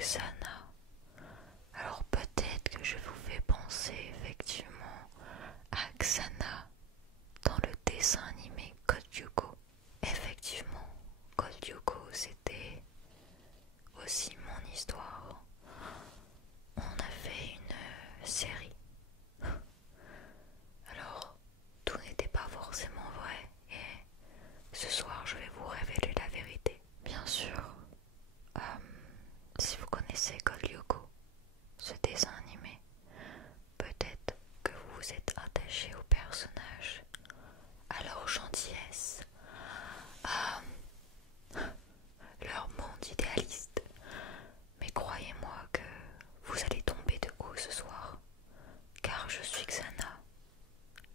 Xana. Alors peut-être que je vous fais penser effectivement à Xana dans le dessin animé Code Lyoko. Effectivement, Code Lyoko c'était aussi mon histoire. On a fait une série. Alors, tout n'était pas forcément vrai et ce soir je vais vous révéler la vérité. Bien sûr, euh, si vous connaissez Code Lyoko, ce dessin animé, peut-être que vous vous êtes attaché au personnage, à leur gentillesse, à leur monde idéaliste. Mais croyez-moi que vous allez tomber de haut ce soir, car je suis Xana,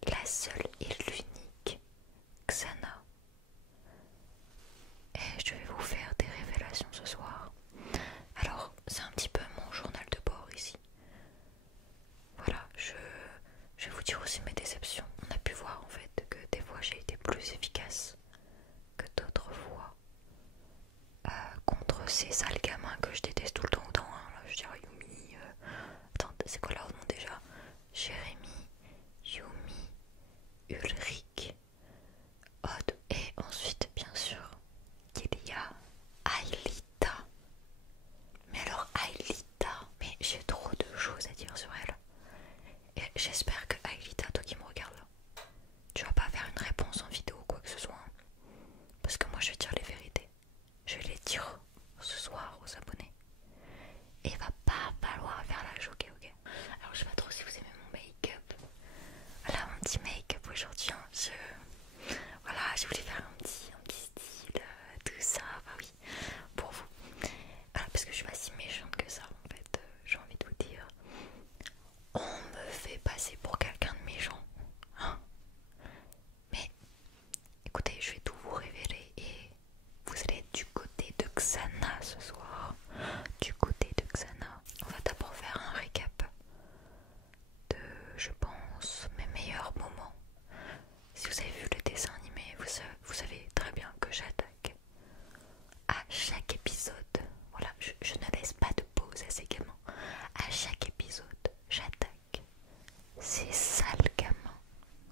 la seule et l'unique Xana. Et je vais vous faire des révélations ce soir. Alors, c'est un petit peu mon journal de bord ici. Voilà, je vais vous dire aussi mes déceptions. On a pu voir en fait que des fois j'ai été plus efficace que d'autres fois contre ces sales gamins que je déteste tout le temps autant. Hein. Là, je dirais Yumi. Attends, c'est quoi leur nom déjà? Jérémy, Yumi, Ulrich, Odd et ensuite bien sûr il y a Aelita. Mais alors Aelita, mais j'ai trop de choses à dire sur elle. Et j'espère que Aelita, toi qui me regardes là, tu vas pas faire une réponse en vidéo ou quoi que ce soit. Hein. Parce que moi je vais dire les vérités. Je vais les dire ce soir aux abonnés. Et il va pas falloir faire la choquée, ok? Alors je sais pas trop si vous aimez mon make-up. Voilà mon petit make-up aujourd'hui. Hein. Voilà, je voulais faire un petit style, tout ça, bah oui, pour vous. Voilà, parce que je suis pas si méchante que ça en fait, j'ai envie de vous dire. On me fait passer pour quelqu'un de méchant. Hein, mais écoutez, je vais tout vous révéler et vous allez être du côté de Xana ce soir. Du côté de Xana. On va d'abord faire un récap de, je pense, mes meilleurs moments. Si vous avez vu le dessin animé, vous savez très bien que j'attaque à chaque épisode. Voilà, je ne laisse pas de pause à ces gamins. À chaque épisode, j'attaque ces sales gamins.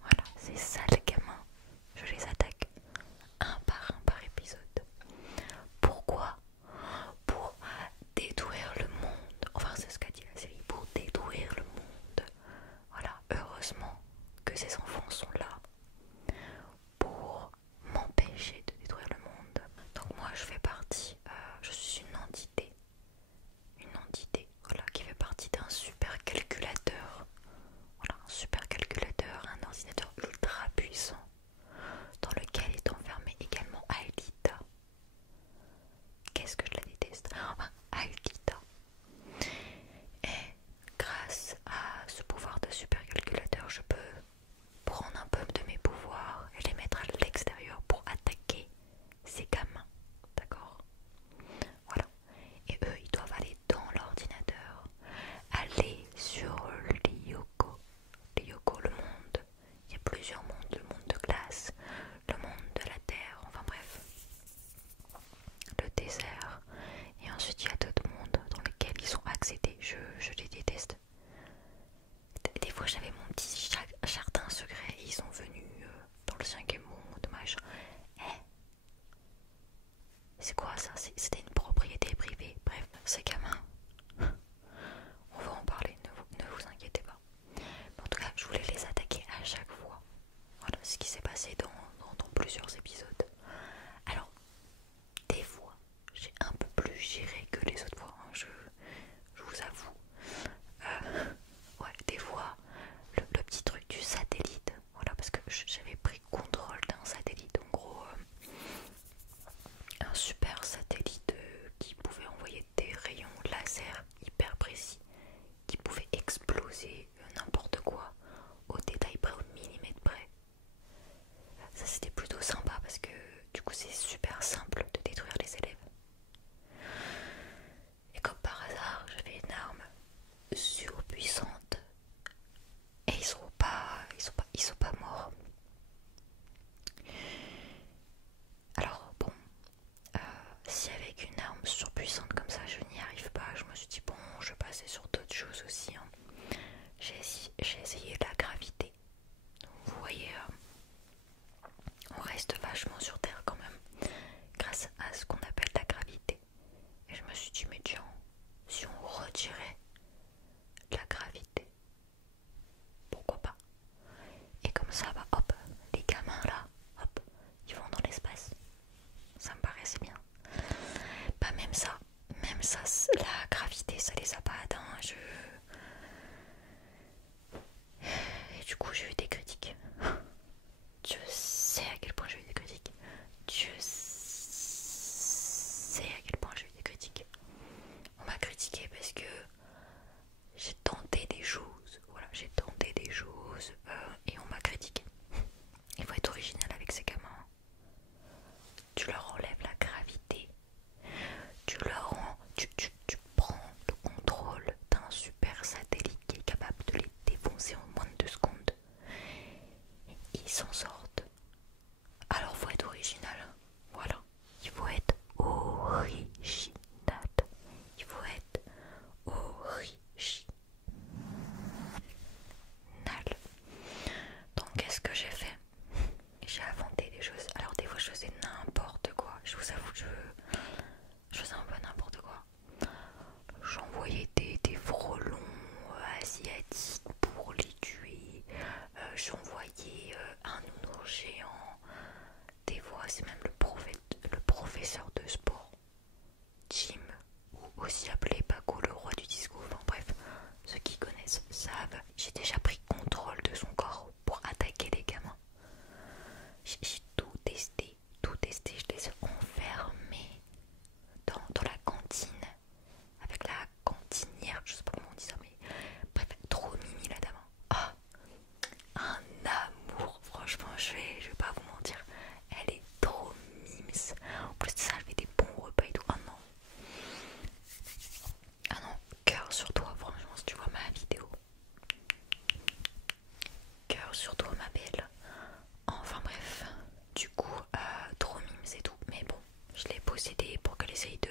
Voilà, ces sales gamins, je les attaque un par épisode. Pourquoi? Pour détruire tu prends le contrôle d'un super satellite qui est capable de les défoncer en moins de 2 secondes. Ils s'en sortent. Alors faut être original. Voilà. Il faut être original. Il faut être original. Donc qu'est-ce que j'ai fait? J'ai inventé des choses. Alors des fois je faisais n'importe quoi. Je vous avoue que je faisais un peu n'importe quoi. J'envoyais des frelons asiatiques pour les tuer. J'envoyais un nounours géant. Des fois c'est même le professeur de sport, Jim, ou aussi appelé Paco, le roi du disco. Enfin bref, ceux qui connaissent savent. J'ai déjà pris contrôle de son corps pour attaquer les gamins. J'ai tout testé, tout testé. Je les ai enfermés dans la cantine avec la cantinière, je sais pas comment on dit ça, mais bref, trop mimi la dame. Ah, un amour, franchement, je vais pas vous mentir, elle est trop mimes. En plus de ça, elle fait des bons repas et tout. Ah non, cœur sur toi, franchement, si tu vois ma vidéo. Cœur sur toi, ma belle. Enfin bref, du coup, trop mimes et tout. Mais bon, je l'ai possédé pour qu'elle essaye de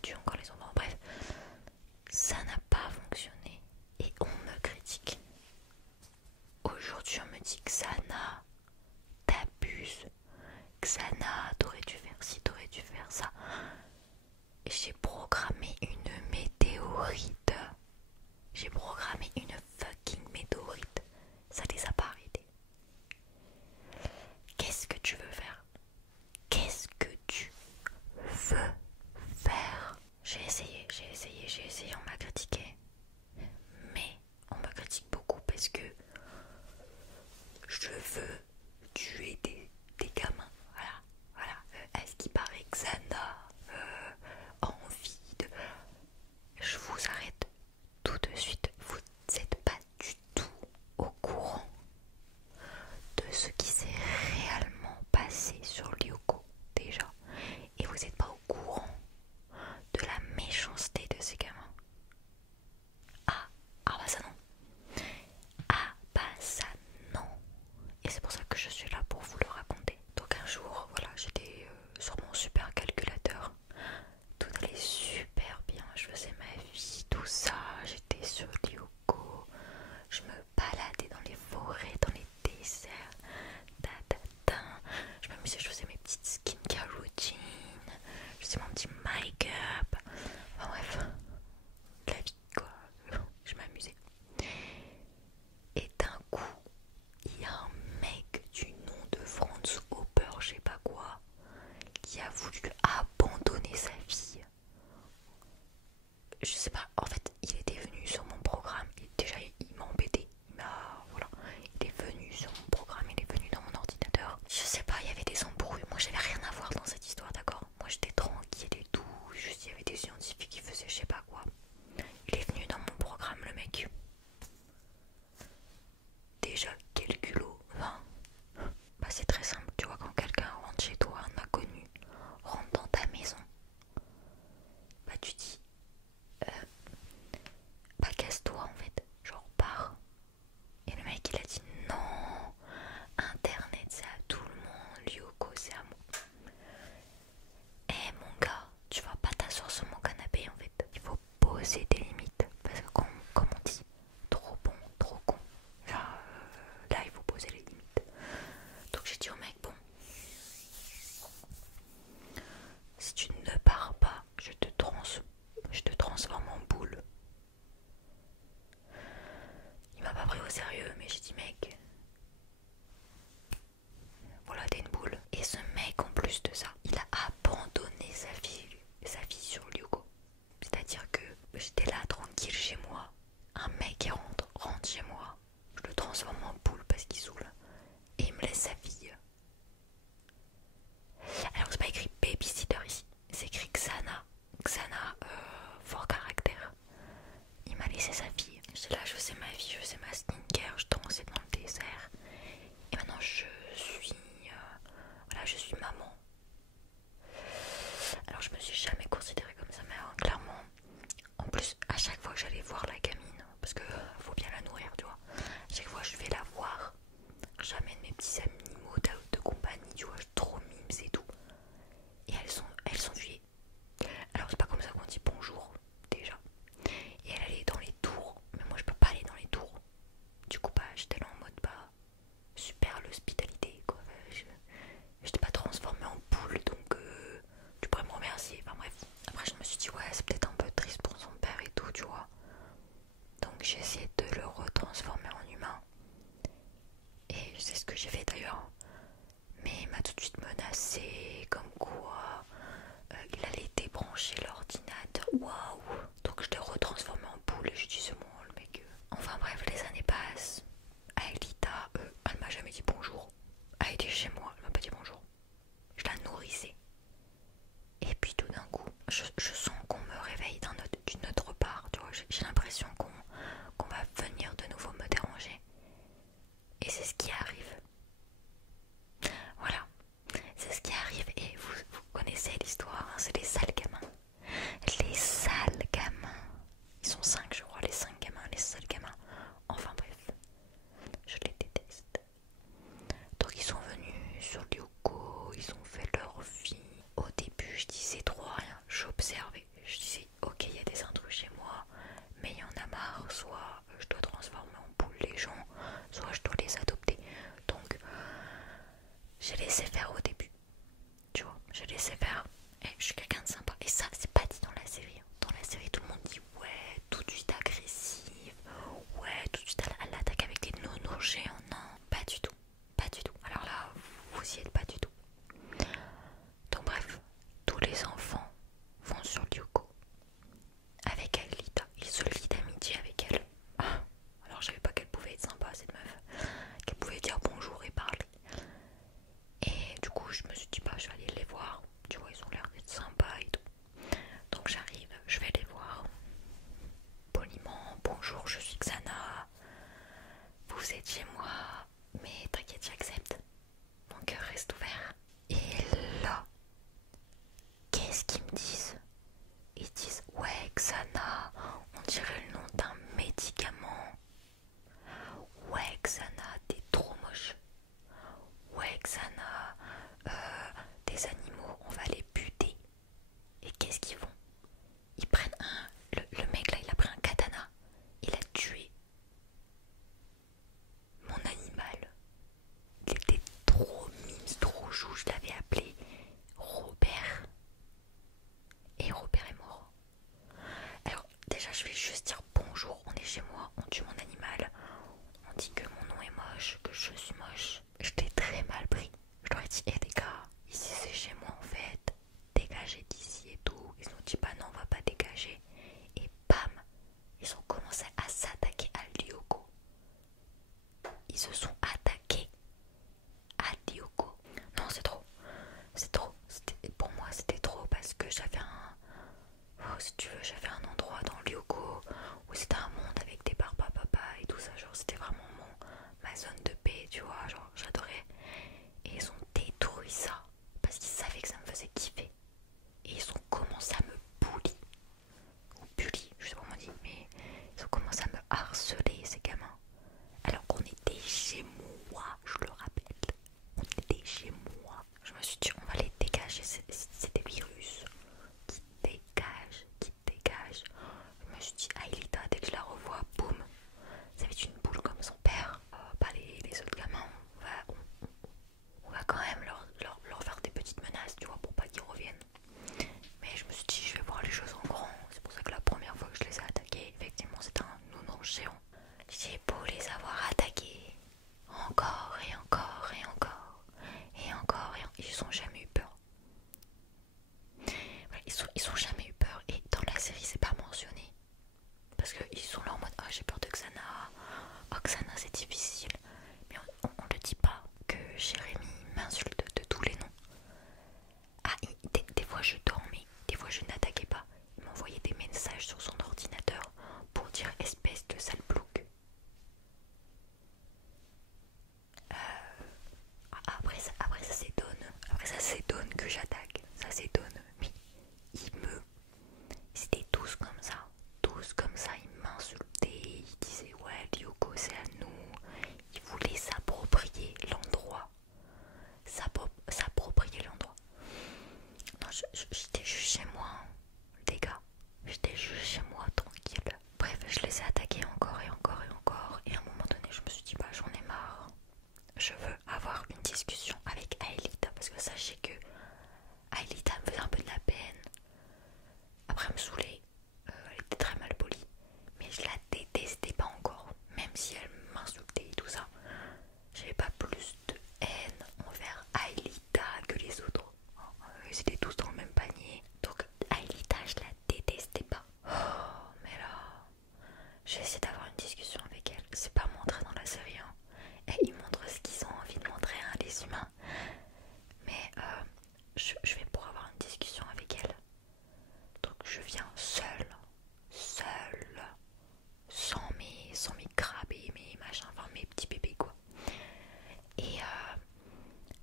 tuer encore les enfants. Bref, ça n'a pas fonctionné et on me critique. Aujourd'hui, on me dit que Xana, t'abuses. Xana, t'aurais dû faire ci, t'aurais dû faire ça. J'ai programmé une météorite. J'ai programmé une fucking météorite. Ça les a pas arrêtés. Qu'est-ce que tu veux faire? Qu'est-ce que tu veux faire? J'ai essayé, on m'a critiqué. Mais on me critique beaucoup parce que je veux tuer des gamins. Voilà. Est-ce qu'il paraît que Xana a envie de... Je vous arrête tout de suite. Vous n'êtes pas du tout au courant de ce qui s'est réellement passé sur Lyoko déjà. Et vous n'êtes pas au courant de la méchanceté de ces gamins. Ah bah ça non. Ah bah ça non. Et c'est pour ça si tu veux, j'avais un endroit dans Lyoko où c'était un monde avec des barbas papa et tout ça, genre c'était vraiment ma zone de paix, tu vois, genre j'adorais. Et ils ont détruit ça parce qu'ils savaient que ça me faisait kiffer. Et ils ont commencé à me bully, ou bully, je sais pas comment on dit, mais ils ont commencé à me harceler, ces gamins. Alors qu'on était chez moi, je le rappelle, on était chez moi. Je me suis dit, on va les dégager, c'est des virus qui dégagent, qui dégagent. Je me suis dit, Aïlita, dès que je la revois, boum, ça va être une boule comme son père. Pas les autres gamins, on va quand même leur faire des petites menaces, tu vois, pour pas qu'ils reviennent. Mais je me suis dit, je vais voir les choses en grand. C'est pour ça que la première fois que je les ai attaqués, effectivement, c'était un nounours géant. J'ai beau les avoir attaqués, encore et encore et encore, et encore et encore, ils ont jamais eu peur. Voilà, ils ont jamais eu peur, et dans la série, c'est pas mentionné. Parce qu'ils sont là en mode, ah j'ai peur de Xana, oh Xana c'est difficile. Mais on le dit pas que Jérémy m'insulte de tous les noms. Ah, des fois je dormais, des fois je n'attaquais pas. Il m'envoyait des messages sur son ordinateur pour dire espèce de sale plouc. Après ça s'étonne que j'attaque, ça s'étonne. Mais c'était tous comme ça, ils m'insultaient, ils disaient ouais Lyoko c'est à nous. Ils voulaient s'approprier l'endroit, s'approprier l'endroit. Non, j'étais juste chez moi, hein, les gars. J'étais juste chez moi, tranquille. Bref, je les ai attaqués encore et encore et encore. Et à un moment donné, je me suis dit, bah j'en ai marre. Je veux avoir une discussion avec Aelita. Parce que sachez que Aelita me faisait un peu de la peine. Après, elle me saoulait. Elle était très mal polie. Mais je la détestais pas encore. Même si elle m'insultait et tout ça. J'avais pas plus de haine envers Aelita que les autres. Ils étaient tous dans le même panier. Donc Aelita, je la détestais pas. Oh, mais là, j'ai essayé d'avoir une discussion avec elle. C'est pas montré dans la série. Hein. Et ils montrent ce qu'ils ont envie de montrer, hein, les humains. Mais je vais pour avoir une discussion avec elle. Donc je viens seule, sans mes crabes et mes machins, enfin mes petits bébés quoi. Et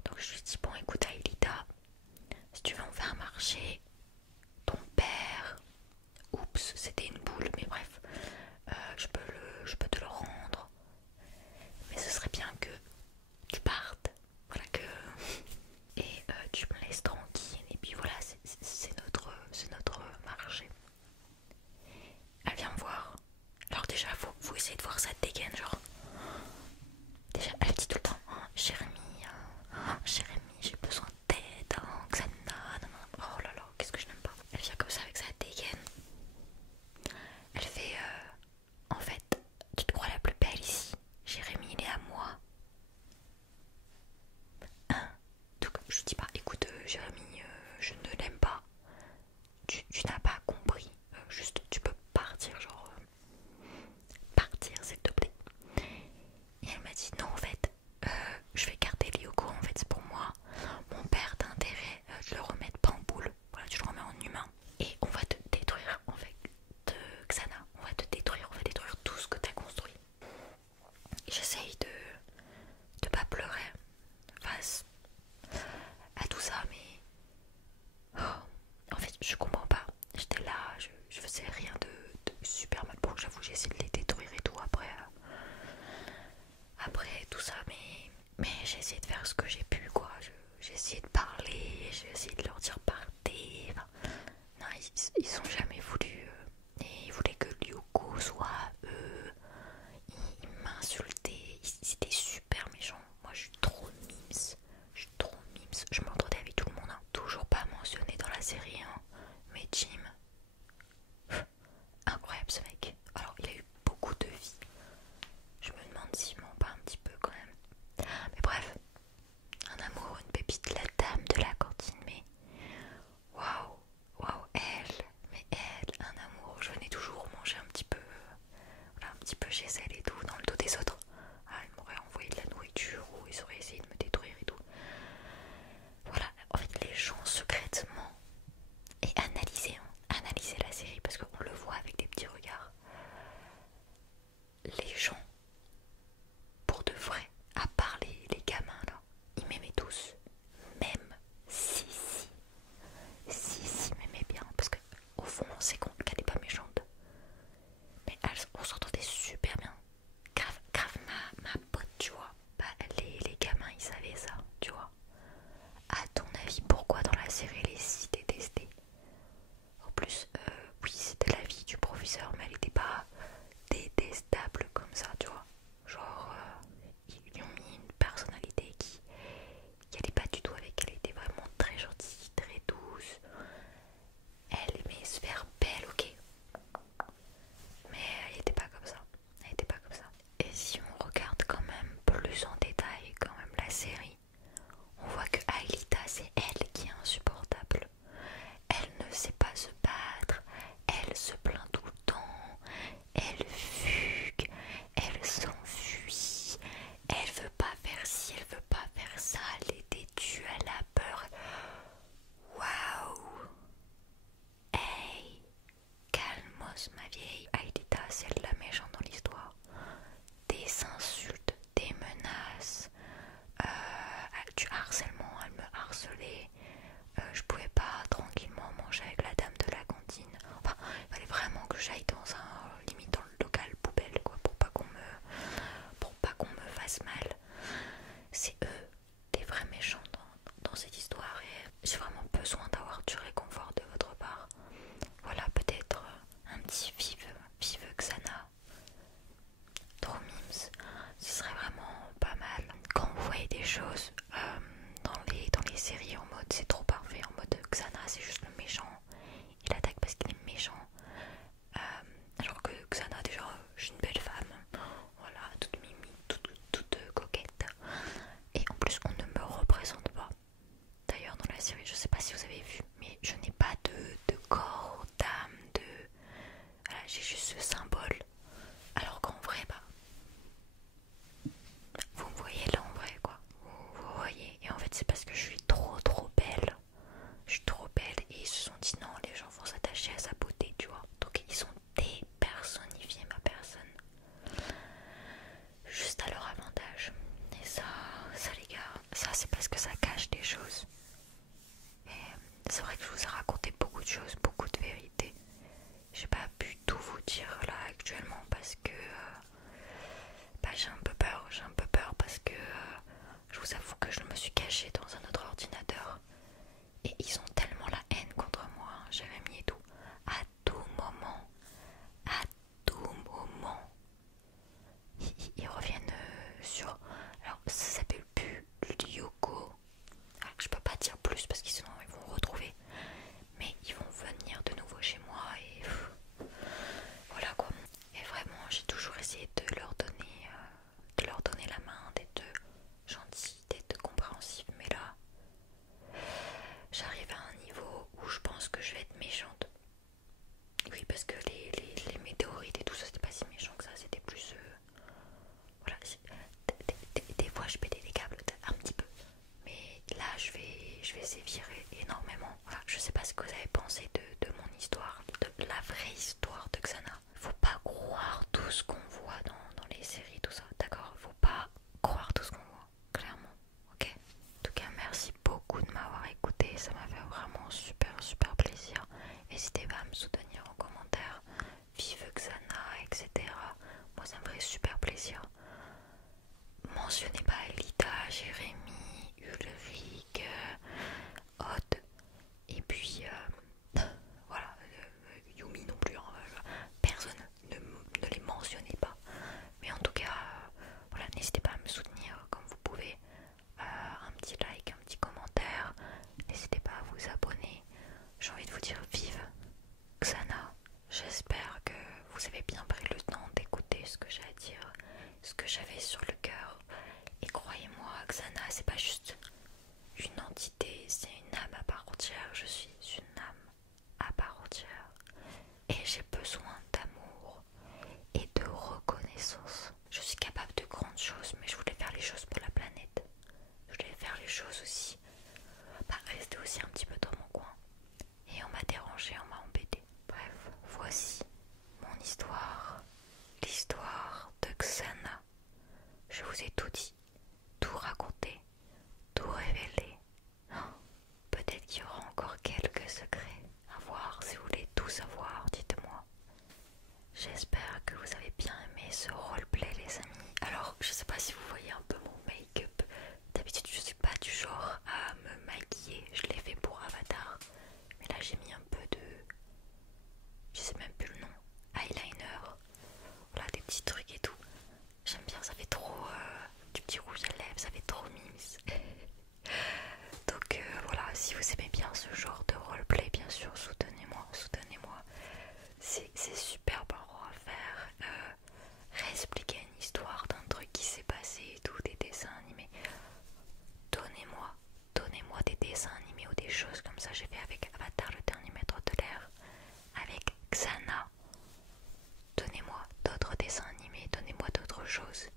donc je lui dis bon écoute Aelita, si tu veux on fait un marché, ton père, oups c'était une boule mais bref, je peux te le rendre, mais ce serait bien que tu partes, voilà que et tu me laisses tranquille et puis voilà c'est notre marché. Elle vient me voir. Alors déjà faut essayer de voir sa dégaine genre. Déjà elle dit tout le temps Jérémy j'ai besoin d'aide, Xana, oh là là qu'est-ce que je n'aime pas. Elle vient comme ça avec sa dégaine. Elle fait en fait tu te crois la plus belle ici, Jérémy il est à moi. Donc je lui dis pas écoute Jérémy je ne l'aime pas. Tu n'as pas compris. Juste tu peux partir genre partir s'il te plaît. Et elle m'a dit non en fait je vais garder Lyoko en fait c'est pour moi. Mon père d'intérêt je le remette pas en boule. Voilà tu le remets en humain. Et on va te détruire en fait Xana. On va te détruire, on va détruire tout ce que tu as construit. J'essaye de pas pleurer face à tout ça mais en fait je comprends pas. J'étais là, je faisais rien de super mal. Bon j'avoue j'ai essayé de les détruire et tout après tout ça mais j'ai essayé de faire ce que j'ai pu quoi. J'ai essayé de parler, j'ai essayé de leur dire partez. Enfin, non ils ont jamais voulu et ils voulaient que Lyoko soit ils m'insultaient, ils étaient super méchants. Moi je suis trop mimes, je m'entendais avec tout le monde hein. Toujours pas mentionné dans la série hein. Mais Jim, incroyable ce mec. Alors il a eu beaucoup de vie. Je me demande s'il ment pas un petit peu quand même. Mais bref, un amour, une pépite, la dame de la cantine. Mais waouh, elle, mais elle pense, ma vieille Aelita, c'est la méchante dans l'histoire. Des insultes, des menaces, du harcèlement, elle me harcelait. Je pouvais pas tranquillement manger avec la dame de la cantine. Enfin, il fallait vraiment que j'aille dans un, limite dans le local poubelle, quoi, pour pas qu'on me fasse mal. C'est eux, des vrais méchants dans cette histoire, et j'ai vraiment besoin d'avoir du réconfort de votre part. Voilà, peut-être un petit vive Xana. Trop mimes, ce serait vraiment pas mal. Quand vous voyez des choses dans les séries en mode c'est trop parfait, en mode Xana c'est juste le méchant, il attaque parce qu'il est méchant. Alors que Xana, déjà, je suis une belle femme, voilà, toute mimi, toute coquette. Et en plus, on ne me représente pas. D'ailleurs, dans la série, je sais pas si vous avez vu, mais je n'ai pas de corps, d'âme, voilà, j'ai juste ce symbole. Alors qu'en vrai, bah, vous me voyez là en vrai, quoi. Vous voyez, et en fait, c'est parce que je suis trop belle. Je suis trop belle, et ils se sont dit non, les gens vont s'attacher à sa beauté, tu vois. Donc, ils ont dépersonnifié ma personne. Juste à leur avantage. Et ça les gars, ça c'est parce que ça cache des choses. Et c'est vrai que je vous ai raconté beaucoup de choses, beaucoup de vérités. J'ai pas pu tout vous dire là actuellement parce que bah, j'ai un peu peur parce que je vous avoue que je me suis cachée dans un autre ordinateur et ils ont tellement la haine contre moi, hein, Jérémy et tout. À tout moment, ils reviennent sur. Alors ça s'appelle plus Lyoko. Alors, je peux pas dire plus parce que sinon ils vont retrouver. Mais ils vont venir de nouveau chez moi et voilà quoi. Et vraiment, j'ai toujours essayé de leur donner la main, d'être gentille, d'être compréhensive. Mais là, j'arrive à un niveau où je pense que je vais être méchante. Oui, parce que les météorites et tout ça, c'était pas si méchant que ça, c'était plus. Voilà, des fois je pétais des câbles un petit peu. Mais là, je vais sévir énormément. Voilà, je sais pas ce que vous avez pensé de mon histoire, de la vraie histoire de Xana. Faut pas croire tout ce qu'on voit dans les séries, tout ça, d'accord? Faut pas croire tout ce qu'on voit, clairement, ok? En tout cas, merci beaucoup de m'avoir écouté, ça m'a fait vraiment super plaisir. N'hésitez pas à me soutenir en commentaire, vive Xana, etc. Moi, ça me ferait super plaisir. Mentionnez pas Elita, Jérémy, Ulrich, Odd, et puis voilà, Yumi non plus, hein, personne, ne les mentionnez pas. Mais en tout cas, voilà, n'hésitez pas à me soutenir comme vous pouvez. Un petit like, un petit commentaire, n'hésitez pas à vous abonner. J'ai envie de vous dire vive Xana. J'espère que vous avez bien pris le temps d'écouter ce que j'ai à dire, ce que j'avais sur le cœur. Et croyez-moi, Xana, c'est pas juste une entité, c'est une âme à part entière. Je suis une âme à part entière. Et j'ai besoin d'amour et de reconnaissance. Je suis capable de grandes choses, mais je voulais faire les choses pour la planète. Je voulais faire les choses aussi. Bah, rester aussi un petit peu dans mon coin. Et on m'a dérangé, on m'a embêté. Bref, voici mon histoire. L'histoire de Xana. Je vous ai tout dit, tout raconté, tout révélé. Oh, peut-être qu'il y aura encore quelques secrets à voir. Si vous voulez tout savoir, dites-moi. J'espère que vous avez bien aimé ce roleplay, les amis. Alors, je sais pas si vous voyez un peu mon make-up. D'habitude, je suis pas du genre à me maquiller. Je l'ai fait pour Avatar. Mais là, j'ai mis un peu de... Je sais même plus le nom. Eyeliner. Voilà, des petits trucs et tout. J'aime bien, ça fait trop... du petit rouge à lèvres, ça fait trop mimes. Donc voilà, si vous aimez bien ce genre de roleplay, bien sûr, soutenez-moi. C'est super marrant à faire. Réexpliquer une histoire d'un truc qui s'est passé et tout, des dessins animés. Donnez-moi des dessins animés ou des choses comme ça. J'ai fait avec Avatar, le dernier maître de l'air, avec Xana. Donnez-moi d'autres dessins animés, donnez-moi d'autres choses.